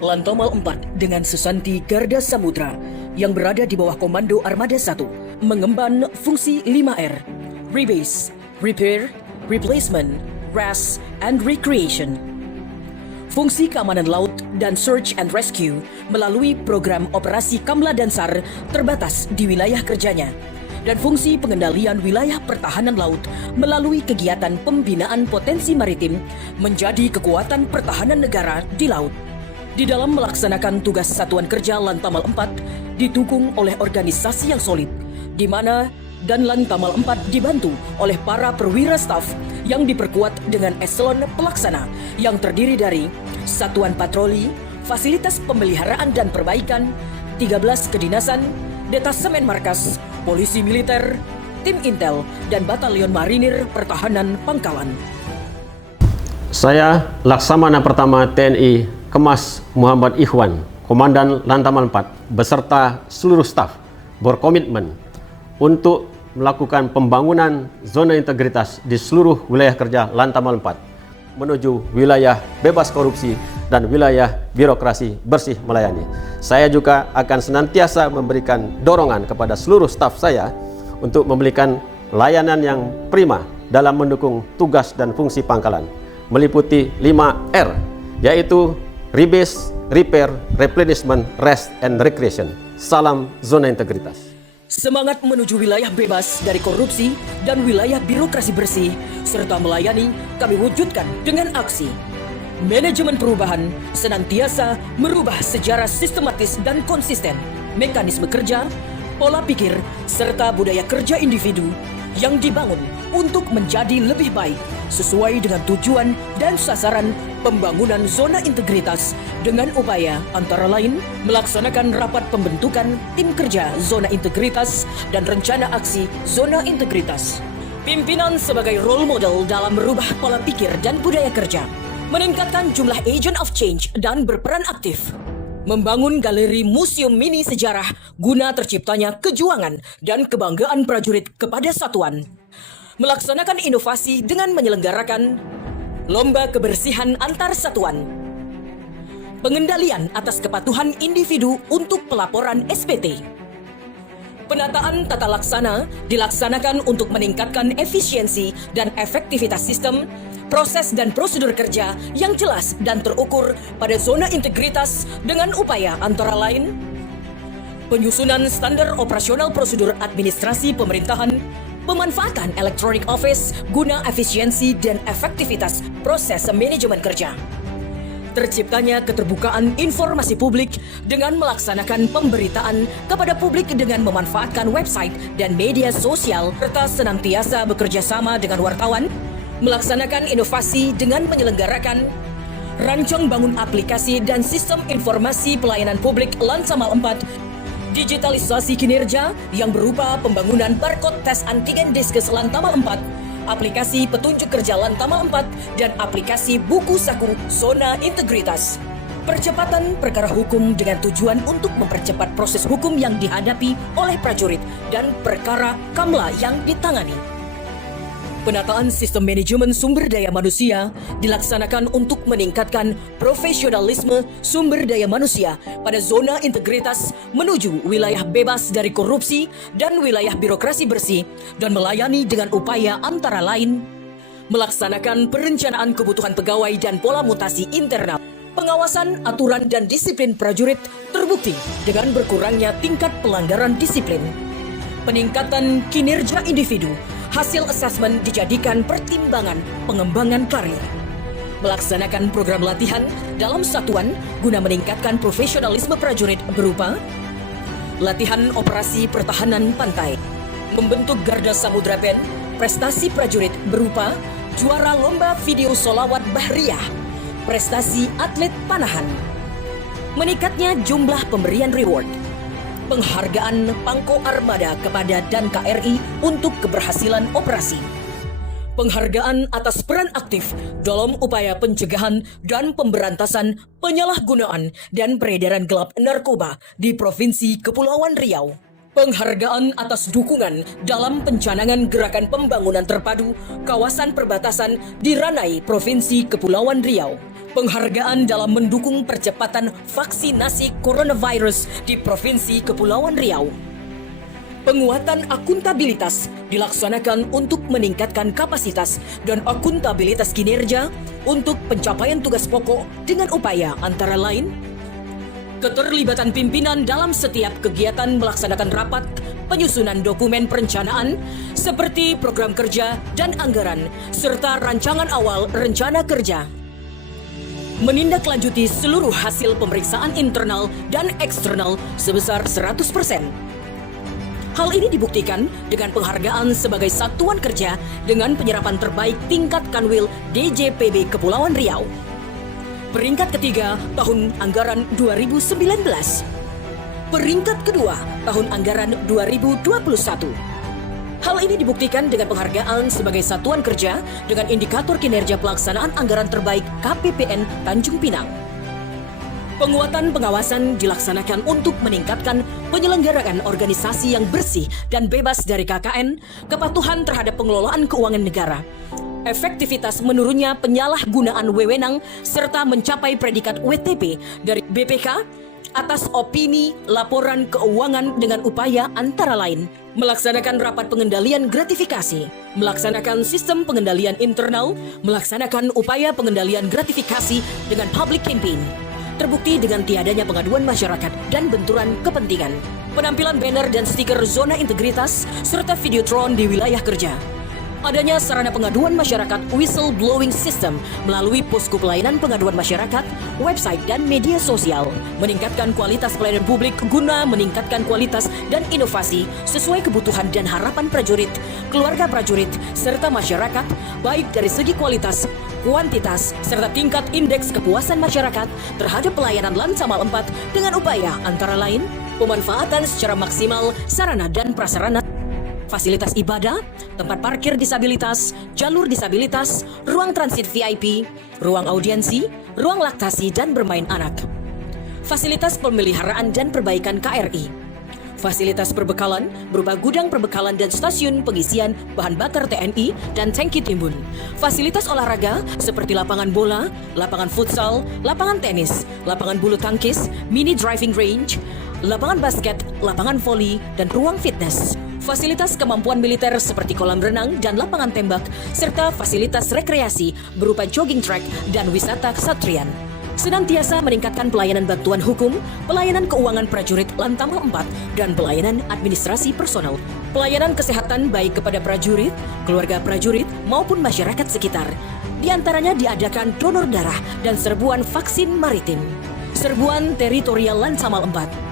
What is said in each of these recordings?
Lantamal 4 dengan Susanti Garda Samudra yang berada di bawah Komando Armada 1 mengemban fungsi 5R, Rebase, Repair, Replacement, Rest, and Recreation. Fungsi keamanan laut dan Search and Rescue melalui program operasi Kamla dan SAR terbatas di wilayah kerjanya, dan fungsi pengendalian wilayah pertahanan laut melalui kegiatan pembinaan potensi maritim menjadi kekuatan pertahanan negara di laut. Di dalam melaksanakan tugas Satuan Kerja Lantamal 4 didukung oleh organisasi yang solid, di mana dan Lantamal 4 dibantu oleh para perwira staf yang diperkuat dengan eselon pelaksana yang terdiri dari Satuan Patroli, Fasilitas Pemeliharaan dan Perbaikan, 13 kedinasan, Detasemen Markas, Polisi Militer, Tim Intel, dan Batalion Marinir Pertahanan Pangkalan. Saya Laksamana Pertama TNI Kemas Muhammad Ikhwan, Komandan Lantamal 4, beserta seluruh staf berkomitmen untuk melakukan pembangunan zona integritas di seluruh wilayah kerja Lantamal 4 menuju wilayah bebas korupsi dan wilayah birokrasi bersih melayani. Saya juga akan senantiasa memberikan dorongan kepada seluruh staf saya untuk memberikan layanan yang prima dalam mendukung tugas dan fungsi pangkalan, meliputi 5R, yaitu Rebase, Repair, Replenishment, Rest, and Recreation. Salam zona integritas. Semangat menuju wilayah bebas dari korupsi dan wilayah birokrasi bersih serta melayani kami wujudkan dengan aksi. Manajemen perubahan senantiasa merubah sejarah sistematis dan konsisten, mekanisme kerja, pola pikir, serta budaya kerja individu yang dibangun untuk menjadi lebih baik sesuai dengan tujuan dan sasaran pembangunan zona integritas dengan upaya antara lain melaksanakan rapat pembentukan tim kerja zona integritas dan rencana aksi zona integritas. Pimpinan sebagai role model dalam merubah pola pikir dan budaya kerja, meningkatkan jumlah agent of change dan berperan aktif, membangun galeri museum mini sejarah guna terciptanya kejuangan dan kebanggaan prajurit kepada satuan, melaksanakan inovasi dengan menyelenggarakan lomba kebersihan antar satuan, pengendalian atas kepatuhan individu untuk pelaporan SPT. Penataan tata laksana dilaksanakan untuk meningkatkan efisiensi dan efektivitas sistem, proses dan prosedur kerja yang jelas dan terukur pada zona integritas dengan upaya antara lain penyusunan standar operasional prosedur administrasi pemerintahan, pemanfaatan electronic office guna efisiensi dan efektivitas proses manajemen kerja, terciptanya keterbukaan informasi publik dengan melaksanakan pemberitaan kepada publik dengan memanfaatkan website dan media sosial serta senantiasa bekerja sama dengan wartawan, melaksanakan inovasi dengan menyelenggarakan rancang bangun aplikasi dan sistem informasi pelayanan publik Lantamal 4, digitalisasi kinerja yang berupa pembangunan barcode tes antigen Diskes Lantamal 4, aplikasi petunjuk kerja Lantamal 4, dan aplikasi buku saku zona integritas. Percepatan perkara hukum dengan tujuan untuk mempercepat proses hukum yang dihadapi oleh prajurit dan perkara Kamla yang ditangani. Penataan sistem manajemen sumber daya manusia dilaksanakan untuk meningkatkan profesionalisme sumber daya manusia pada zona integritas menuju wilayah bebas dari korupsi dan wilayah birokrasi bersih dan melayani dengan upaya antara lain melaksanakan perencanaan kebutuhan pegawai dan pola mutasi internal. Pengawasan aturan dan disiplin prajurit terbukti dengan berkurangnya tingkat pelanggaran disiplin. Peningkatan kinerja individu, hasil asesmen dijadikan pertimbangan pengembangan karir. Melaksanakan program latihan dalam satuan guna meningkatkan profesionalisme prajurit berupa latihan operasi pertahanan pantai, membentuk Garda Samudra Band, prestasi prajurit berupa juara lomba video solawat Bahriyah, prestasi atlet panahan, meningkatnya jumlah pemberian reward, penghargaan Pangko Armada kepada dan KRI untuk keberhasilan operasi, penghargaan atas peran aktif dalam upaya pencegahan dan pemberantasan penyalahgunaan dan peredaran gelap narkoba di Provinsi Kepulauan Riau, penghargaan atas dukungan dalam pencanangan gerakan pembangunan terpadu kawasan perbatasan di Ranai Provinsi Kepulauan Riau, Penghargaan dalam mendukung percepatan vaksinasi coronavirus di Provinsi Kepulauan Riau. Penguatan akuntabilitas dilaksanakan untuk meningkatkan kapasitas dan akuntabilitas kinerja untuk pencapaian tugas pokok dengan upaya antara lain keterlibatan pimpinan dalam setiap kegiatan melaksanakan rapat, penyusunan dokumen perencanaan seperti program kerja dan anggaran, serta rancangan awal rencana kerja. Menindaklanjuti seluruh hasil pemeriksaan internal dan eksternal sebesar 100%. Hal ini dibuktikan dengan penghargaan sebagai satuan kerja dengan penyerapan terbaik tingkat Kanwil DJPB Kepulauan Riau. Peringkat ketiga tahun anggaran 2019. Peringkat kedua tahun anggaran 2021. Hal ini dibuktikan dengan penghargaan sebagai satuan kerja dengan indikator kinerja pelaksanaan anggaran terbaik KPPN Tanjung Pinang. Penguatan pengawasan dilaksanakan untuk meningkatkan penyelenggaraan organisasi yang bersih dan bebas dari KKN, kepatuhan terhadap pengelolaan keuangan negara, efektivitas menurunnya penyalahgunaan wewenang, serta mencapai predikat WTP dari BPK atas opini laporan keuangan dengan upaya antara lain melaksanakan rapat pengendalian gratifikasi, melaksanakan sistem pengendalian internal, melaksanakan upaya pengendalian gratifikasi dengan public campaign. Terbukti dengan tiadanya pengaduan masyarakat dan benturan kepentingan. Penampilan banner dan stiker zona integritas serta videotron di wilayah kerja. Adanya sarana pengaduan masyarakat whistleblowing system melalui posko pelayanan pengaduan masyarakat, website dan media sosial. Meningkatkan kualitas pelayanan publik guna meningkatkan kualitas dan inovasi sesuai kebutuhan dan harapan prajurit, keluarga prajurit, serta masyarakat baik dari segi kualitas, kuantitas, serta tingkat indeks kepuasan masyarakat terhadap pelayanan Lantamal 4 dengan upaya antara lain pemanfaatan secara maksimal sarana dan prasarana fasilitas ibadah, tempat parkir disabilitas, jalur disabilitas, ruang transit VIP, ruang audiensi, ruang laktasi dan bermain anak. Fasilitas pemeliharaan dan perbaikan KRI. Fasilitas perbekalan berupa gudang perbekalan dan stasiun pengisian bahan bakar TNI dan tangki timbun. Fasilitas olahraga seperti lapangan bola, lapangan futsal, lapangan tenis, lapangan bulu tangkis, mini driving range, lapangan basket, lapangan voli, dan ruang fitness. Fasilitas kemampuan militer seperti kolam renang dan lapangan tembak, serta fasilitas rekreasi berupa jogging track dan wisata kesatrian. Senantiasa meningkatkan pelayanan bantuan hukum, pelayanan keuangan prajurit Lantamal 4, dan pelayanan administrasi personal. Pelayanan kesehatan baik kepada prajurit, keluarga prajurit, maupun masyarakat sekitar. Di antaranya diadakan donor darah dan serbuan vaksin maritim. Serbuan teritorial Lantamal 4.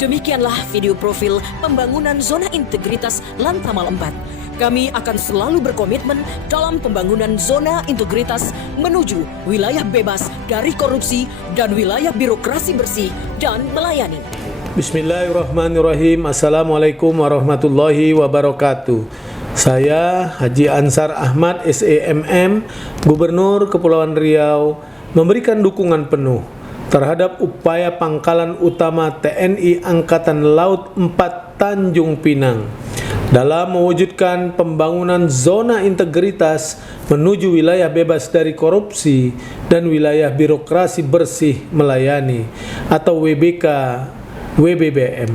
Demikianlah video profil pembangunan zona integritas Lantamal 4. Kami akan selalu berkomitmen dalam pembangunan zona integritas menuju wilayah bebas dari korupsi dan wilayah birokrasi bersih dan melayani. Bismillahirrahmanirrahim. Assalamualaikum warahmatullahi wabarakatuh. Saya Haji Ansar Ahmad SEMM, Gubernur Kepulauan Riau, memberikan dukungan penuh terhadap upaya Pangkalan Utama TNI Angkatan Laut 4 Tanjung Pinang dalam mewujudkan pembangunan zona integritas menuju wilayah bebas dari korupsi dan wilayah birokrasi bersih melayani atau WBK/WBBM.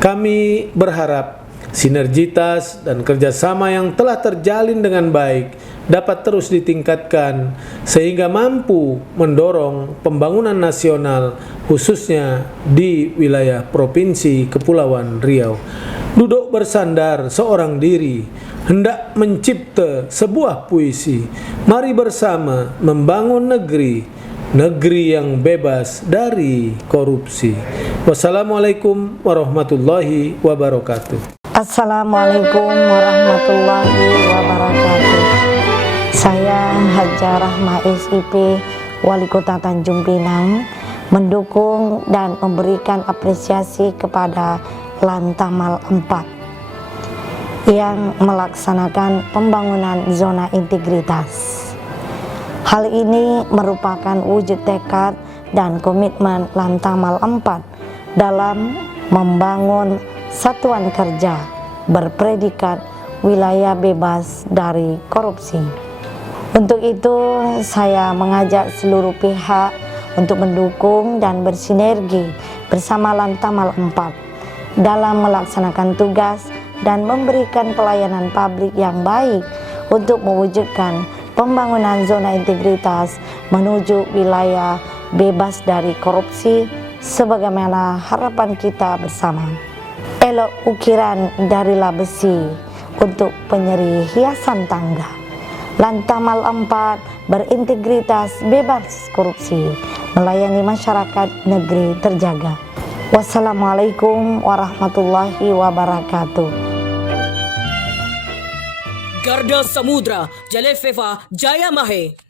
Kami berharap sinergitas dan kerjasama yang telah terjalin dengan baik dapat terus ditingkatkan sehingga mampu mendorong pembangunan nasional khususnya di wilayah Provinsi Kepulauan Riau. Duduk bersandar seorang diri, hendak mencipta sebuah puisi. Mari bersama membangun negeri yang bebas dari korupsi. Wassalamualaikum warahmatullahi wabarakatuh. Assalamualaikum warahmatullahi wabarakatuh. Saya Haja Rahma SIP, Wali Kota Tanjung Pinang, mendukung dan memberikan apresiasi kepada Lantamal 4 yang melaksanakan pembangunan zona integritas. Hal ini merupakan wujud tekad dan komitmen Lantamal 4 dalam membangun satuan kerja berpredikat wilayah bebas dari korupsi. Untuk itu, saya mengajak seluruh pihak untuk mendukung dan bersinergi bersama Lantamal 4 dalam melaksanakan tugas dan memberikan pelayanan publik yang baik untuk mewujudkan pembangunan zona integritas menuju wilayah bebas dari korupsi sebagaimana harapan kita bersama. Elok ukiran darilah besi untuk penyeri hiasan tangga. Lantamal 4 berintegritas bebas korupsi, melayani masyarakat negeri terjaga. Wassalamualaikum warahmatullahi wabarakatuh. Garda Samudra, Jalefeva, Jaya Mahe.